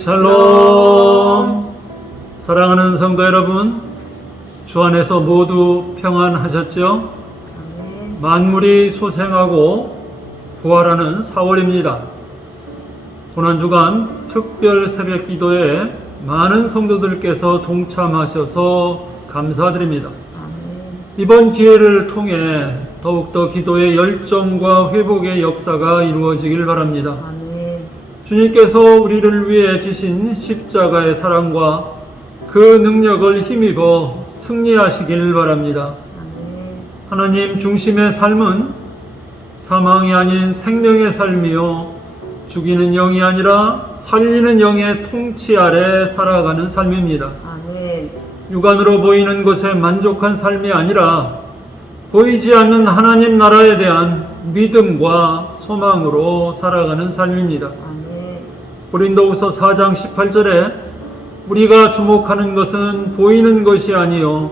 샬롬. 사랑하는 성도 여러분, 주 안에서 모두 평안하셨죠? 만물이 소생하고 부활하는 4월입니다. 고난주간 특별 새벽 기도에 많은 성도들께서 동참하셔서 감사드립니다. 이번 기회를 통해 더욱더 기도의 열정과 회복의 역사가 이루어지길 바랍니다. 주님께서 우리를 위해 지신 십자가의 사랑과 그 능력을 힘입어 승리하시길 바랍니다. 하나님 중심의 삶은 사망이 아닌 생명의 삶이요, 죽이는 영이 아니라 살리는 영의 통치 아래 살아가는 삶입니다. 육안으로 보이는 것에 만족한 삶이 아니라 보이지 않는 하나님 나라에 대한 믿음과 소망으로 살아가는 삶입니다. 고린도후서 4장 18절에 우리가 주목하는 것은 보이는 것이 아니요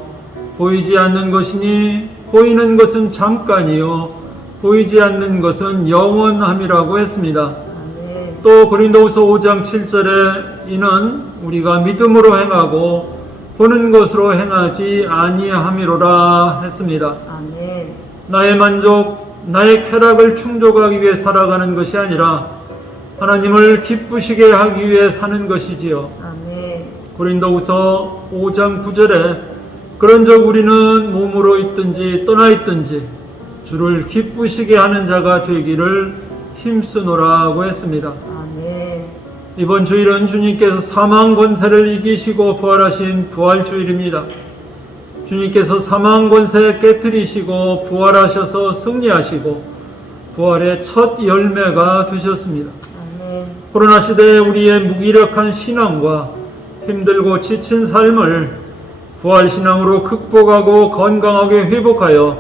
보이지 않는 것이니 보이는 것은 잠깐이요 보이지 않는 것은 영원함이라고 했습니다. 또 고린도후서 5장 7절에 이는 우리가 믿음으로 행하고 보는 것으로 행하지 아니함이로라 했습니다. 나의 만족, 나의 쾌락을 충족하기 위해 살아가는 것이 아니라 하나님을 기쁘시게 하기 위해 사는 것이지요. 고린도후서 5장 9절에 그런즉 우리는 몸으로 있든지 떠나 있든지 주를 기쁘시게 하는 자가 되기를 힘쓰노라고 했습니다. 이번 주일은 주님께서 사망 권세를 이기시고 부활하신 부활주일입니다. 주님께서 사망 권세 깨뜨리시고 부활하셔서 승리하시고 부활의 첫 열매가 되셨습니다. 코로나 시대에 우리의 무기력한 신앙과 힘들고 지친 삶을 부활신앙으로 극복하고 건강하게 회복하여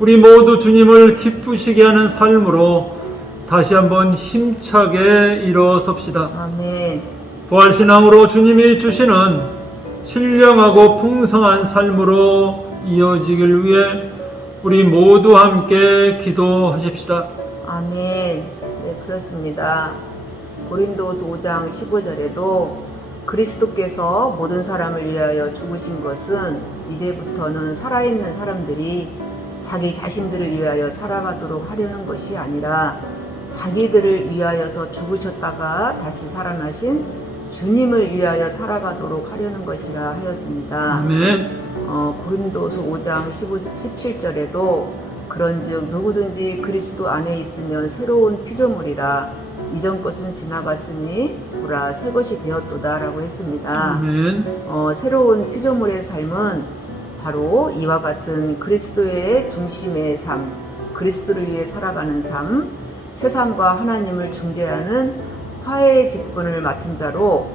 우리 모두 주님을 기쁘시게 하는 삶으로 다시 한번 힘차게 일어섭시다. 부활신앙으로 주님이 주시는 신령하고 풍성한 삶으로 이어지길 위해 우리 모두 함께 기도하십시다. 아멘. 네, 그렇습니다. 고린도후서 5장 15절에도 그리스도께서 모든 사람을 위하여 죽으신 것은 이제부터는 살아있는 사람들이 자기 자신들을 위하여 살아가도록 하려는 것이 아니라 자기들을 위하여서 죽으셨다가 다시 살아나신 주님을 위하여 살아가도록 하려는 것이라 하였습니다. 아멘. 고린도서 5장 17절에도 그런즉 누구든지 그리스도 안에 있으면 새로운 피조물이라 이전 것은 지나갔으니 보라 새 것이 되었도다 라고 했습니다. 아멘. 새로운 피조물의 삶은 바로 이와 같은 그리스도의 중심의 삶, 그리스도를 위해 살아가는 삶, 세상과 하나님을 중재하는 화해의 직분을 맡은 자로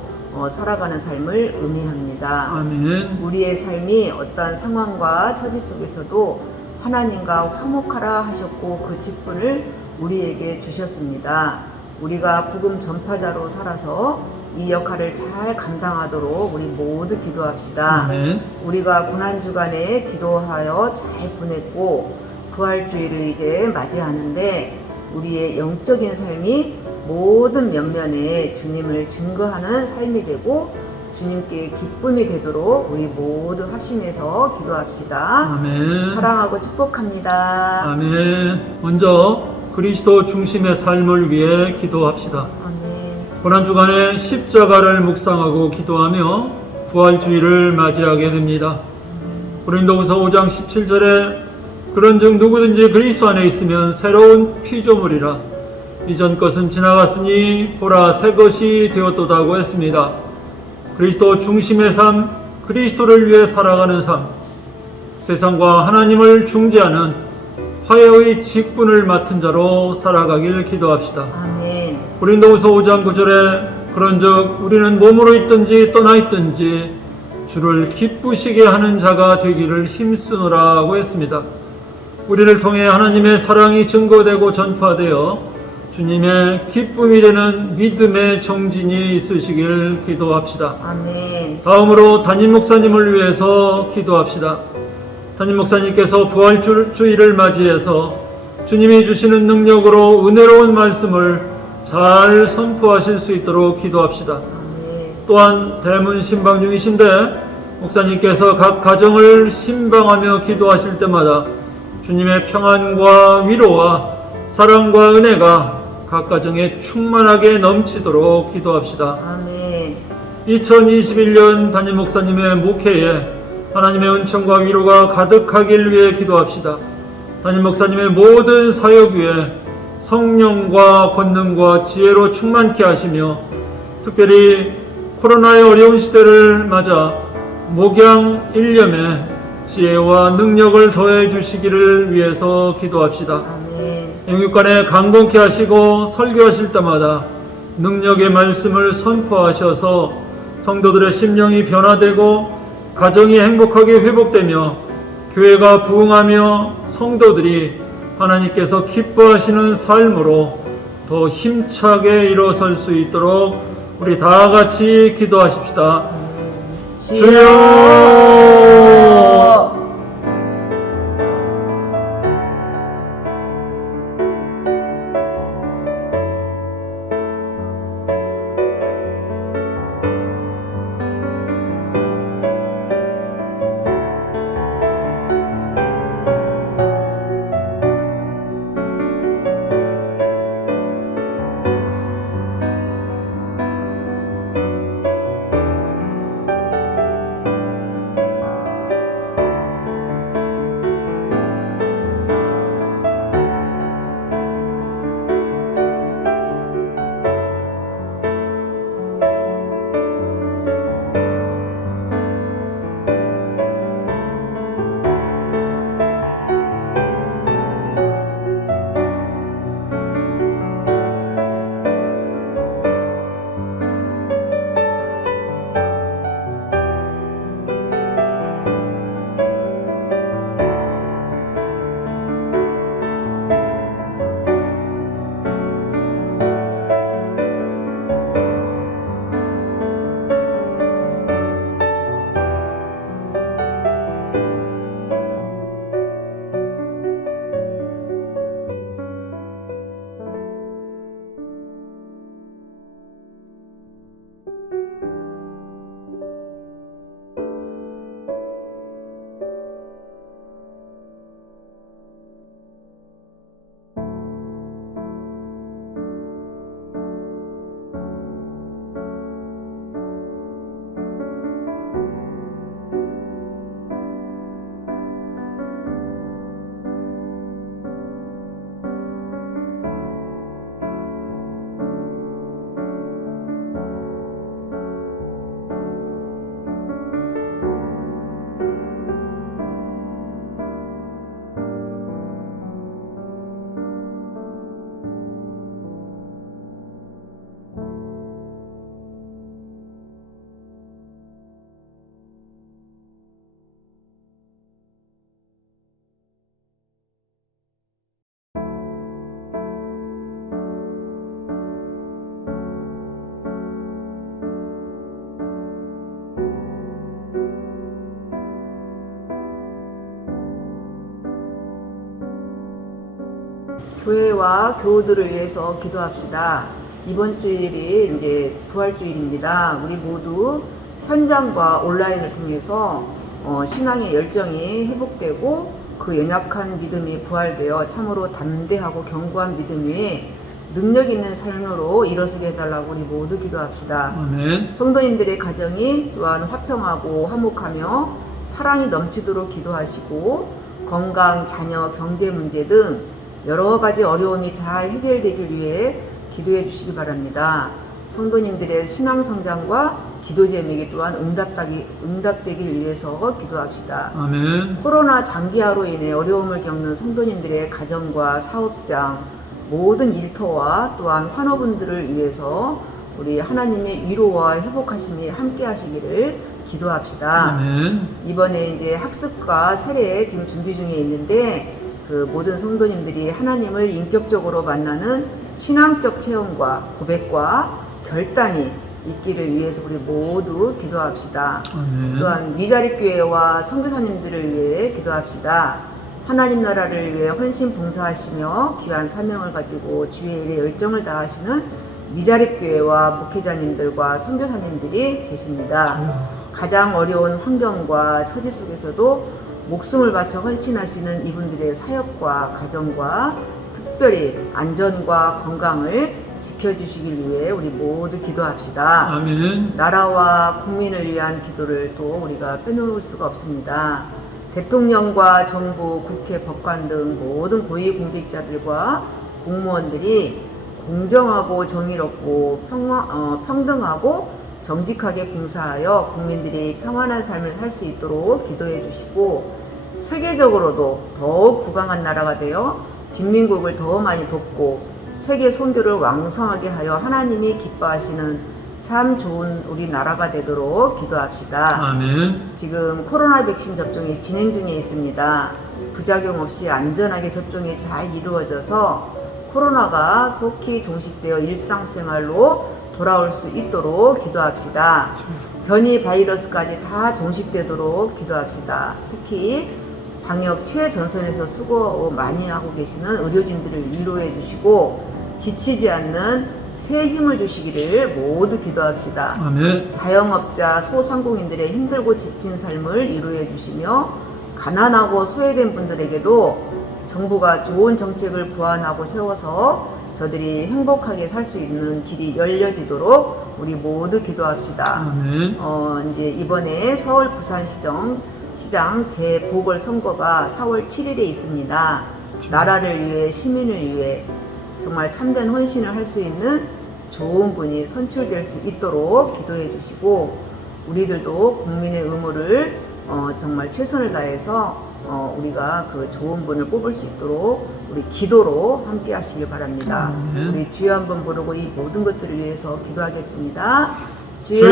살아가는 삶을 의미합니다. 아멘. 우리의 삶이 어떠한 상황과 처지 속에서도 하나님과 화목하라 하셨고 그 직분을 우리에게 주셨습니다. 우리가 복음 전파자로 살아서 이 역할을 잘 감당하도록 우리 모두 기도합시다. 아멘. 우리가 고난주간에 기도하여 잘 보냈고 부활주의를 이제 맞이하는데 우리의 영적인 삶이 모든 면면에 주님을 증거하는 삶이 되고 주님께 기쁨이 되도록 우리 모두 합심해서 기도합시다. 아멘. 사랑하고 축복합니다. 아멘. 먼저 그리스도 중심의 삶을 위해 기도합시다. 아멘. 고난주간에 십자가를 묵상하고 기도하며 부활주의를 맞이하게 됩니다. 고린도후서 5장 17절에 그런즉 누구든지 그리스도 안에 있으면 새로운 피조물이라 이전 것은 지나갔으니 보라 새 것이 되었도다고 했습니다. 그리스도 중심의 삶, 그리스도를 위해 살아가는 삶, 세상과 하나님을 중재하는 화해의 직분을 맡은 자로 살아가길 기도합시다. 아멘. 고린도후서 5장 9절에 그런즉 우리는 몸으로 있든지 떠나 있든지 주를 기쁘시게 하는 자가 되기를 힘쓰노라고 했습니다. 우리를 통해 하나님의 사랑이 증거되고 전파되어 주님의 기쁨이 되는 믿음의 정진이 있으시길 기도합시다. 아멘. 다음으로 담임 목사님을 위해서 기도합시다. 담임 목사님께서 부활주의를 맞이해서 주님이 주시는 능력으로 은혜로운 말씀을 잘 선포하실 수 있도록 기도합시다. 또한 대문 신방 중이신데 목사님께서 각 가정을 신방하며 기도하실 때마다 주님의 평안과 위로와 사랑과 은혜가 각 가정에 충만하게 넘치도록 기도합시다. 아멘. 2021년 담임 목사님의 목회에 하나님의 은총과 위로가 가득하길 위해 기도합시다. 담임 목사님의 모든 사역 위에 성령과 권능과 지혜로 충만케 하시며 특별히 코로나의 어려운 시대를 맞아 목양 일념에 지혜와 능력을 더해 주시기를 위해서 기도합시다. 아멘. 영육간에 강건케 하시고 설교하실 때마다 능력의 말씀을 선포하셔서 성도들의 심령이 변화되고 가정이 행복하게 회복되며 교회가 부흥하며 성도들이 하나님께서 기뻐하시는 삶으로 더 힘차게 일어설 수 있도록 우리 다 같이 기도하십시다. 주여! 교회와 교우들을 위해서 기도합시다. 이번 주일이 이제 부활주일입니다. 우리 모두 현장과 온라인을 통해서 신앙의 열정이 회복되고 그 연약한 믿음이 부활되어 참으로 담대하고 견고한 믿음 위에 능력 있는 삶으로 일어서게 해달라고 우리 모두 기도합시다. 아멘. 성도님들의 가정이 또한 화평하고 화목하며 사랑이 넘치도록 기도하시고 건강, 자녀, 경제 문제 등 여러 가지 어려움이 잘 해결되길 위해 기도해 주시기 바랍니다. 성도님들의 신앙 성장과 기도 제목이 또한 응답되길 위해서 기도합시다. 아멘. 코로나 장기화로 인해 어려움을 겪는 성도님들의 가정과 사업장, 모든 일터와 또한 환우분들을 위해서 우리 하나님의 위로와 회복하심이 함께 하시기를 기도합시다. 아멘. 이번에 이제 학습과 세례 지금 준비 중에 있는데 그 모든 성도님들이 하나님을 인격적으로 만나는 신앙적 체험과 고백과 결단이 있기를 위해서 우리 모두 기도합시다. 아멘. 또한 미자립 교회와 선교사님들을 위해 기도합시다. 하나님 나라를 위해 헌신 봉사하시며 귀한 사명을 가지고 주의 일에 열정을 다하시는 미자립교회와 목회자님들과 선교사님들이 계십니다. 가장 어려운 환경과 처지 속에서도 목숨을 바쳐 헌신하시는 이분들의 사역과 가정과 특별히 안전과 건강을 지켜주시길 위해 우리 모두 기도합시다. 아멘. 나라와 국민을 위한 기도를 또 우리가 빼놓을 수가 없습니다. 대통령과 정부, 국회, 법관 등 모든 고위공직자들과 공무원들이 공정하고 정의롭고 평등하고 정직하게 봉사하여 국민들이 평안한 삶을 살 수 있도록 기도해 주시고, 세계적으로도 더욱 부강한 나라가 되어 빈민국을 더 많이 돕고 세계 선교를 왕성하게 하여 하나님이 기뻐하시는 참 좋은 우리나라가 되도록 기도합시다. 아멘. 지금 코로나 백신 접종이 진행 중에 있습니다. 부작용 없이 안전하게 접종이 잘 이루어져서 코로나가 속히 종식되어 일상생활로 돌아올 수 있도록 기도합시다. 변이 바이러스까지 다 종식되도록 기도합시다. 특히 방역 최전선에서 수고 많이 하고 계시는 의료진들을 위로해 주시고 지치지 않는 새 힘을 주시기를 모두 기도합시다. 아멘. 자영업자, 소상공인들의 힘들고 지친 삶을 이루어 주시며 가난하고 소외된 분들에게도 정부가 좋은 정책을 보완하고 세워서 저들이 행복하게 살 수 있는 길이 열려지도록 우리 모두 기도합시다. 아멘. 이제 이번에 서울 부산시장 재보궐선거가 4월 7일에 있습니다. 나라를 위해 시민을 위해 정말 참된 헌신을 할 수 있는 좋은 분이 선출될 수 있도록 기도해 주시고, 우리들도 국민의 의무를 정말 최선을 다해서 우리가 그 좋은 분을 뽑을 수 있도록 우리 기도로 함께 하시길 바랍니다. 우리 주여 한번 부르고 이 모든 것들을 위해서 기도하겠습니다. 주여.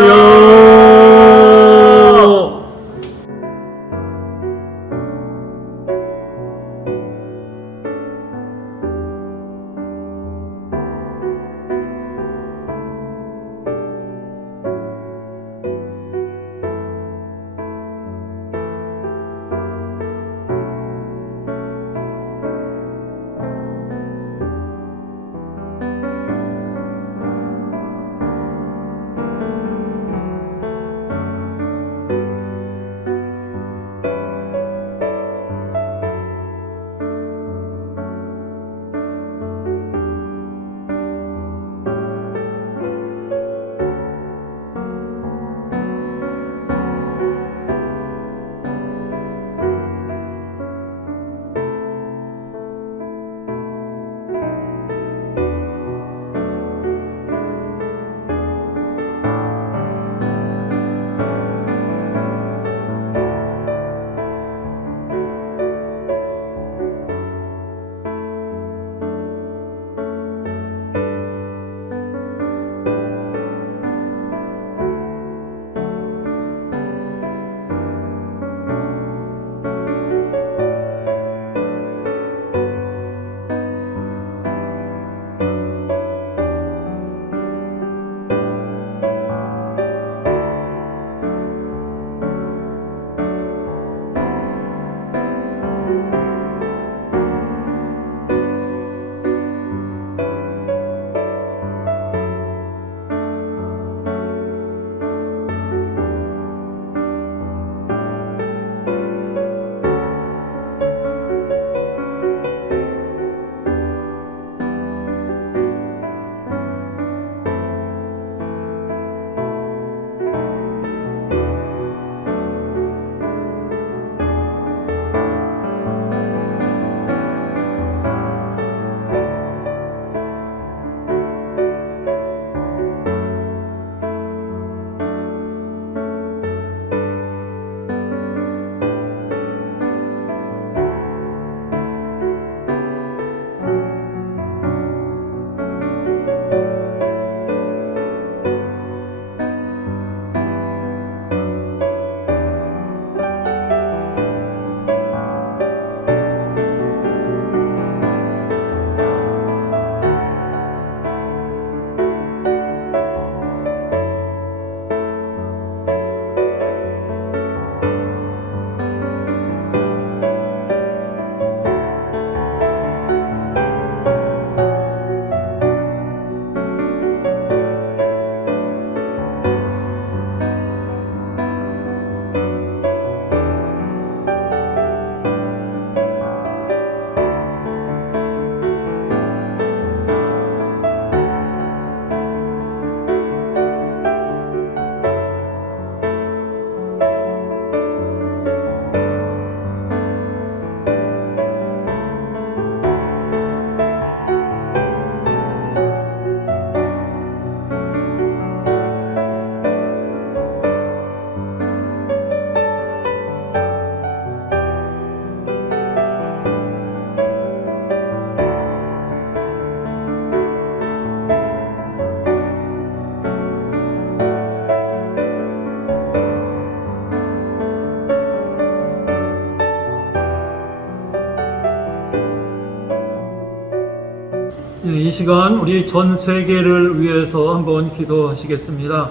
이 시간 우리 전 세계를 위해서 한번 기도하시겠습니다.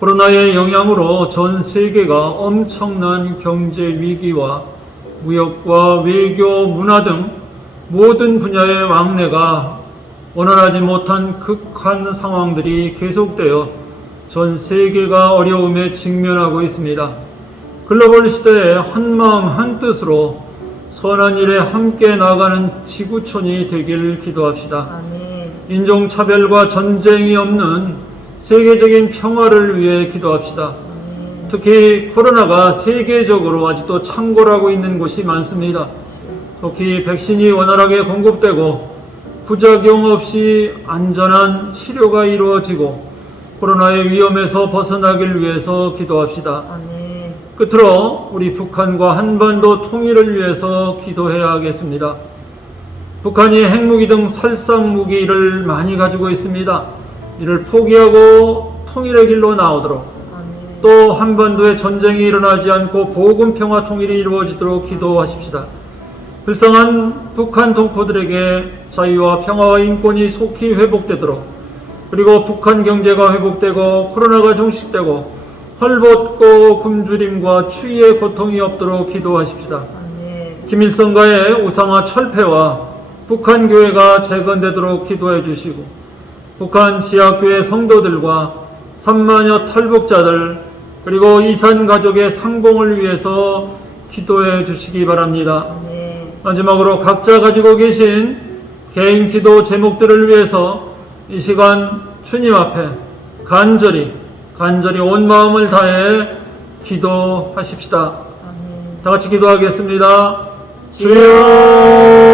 코로나의 영향으로 전 세계가 엄청난 경제 위기와 무역과 외교, 문화 등 모든 분야의 왕래가 원활하지 못한 극한 상황들이 계속되어 전 세계가 어려움에 직면하고 있습니다. 글로벌 시대에 한마음 한뜻으로 선한 일에 함께 나가는 지구촌이 되길 기도합시다. 아멘. 인종차별과 전쟁이 없는 세계적인 평화를 위해 기도합시다. 특히 코로나가 세계적으로 아직도 창궐하고 있는 곳이 많습니다. 특히 백신이 원활하게 공급되고 부작용 없이 안전한 치료가 이루어지고 코로나의 위험에서 벗어나길 위해서 기도합시다. 아멘. 끝으로 우리 북한과 한반도 통일을 위해서 기도해야 하겠습니다. 북한이 핵무기 등 살상무기를 많이 가지고 있습니다. 이를 포기하고 통일의 길로 나오도록, 또 한반도에 전쟁이 일어나지 않고 보건평화 통일이 이루어지도록 기도하십시다. 불쌍한 북한 동포들에게 자유와 평화와 인권이 속히 회복되도록, 그리고 북한 경제가 회복되고 코로나가 종식되고 헐벗고 굶주림과 추위의 고통이 없도록 기도하십시다. 김일성과의 우상화 철폐와 북한 교회가 재건되도록 기도해 주시고, 북한 지하교회 성도들과 3만여 탈북자들 그리고 이산 가족의 상봉을 위해서 기도해 주시기 바랍니다. 마지막으로 각자 가지고 계신 개인 기도 제목들을 위해서 이 시간 주님 앞에 간절히 온 마음을 다해 기도하십시다. 다 같이 기도하겠습니다. 주여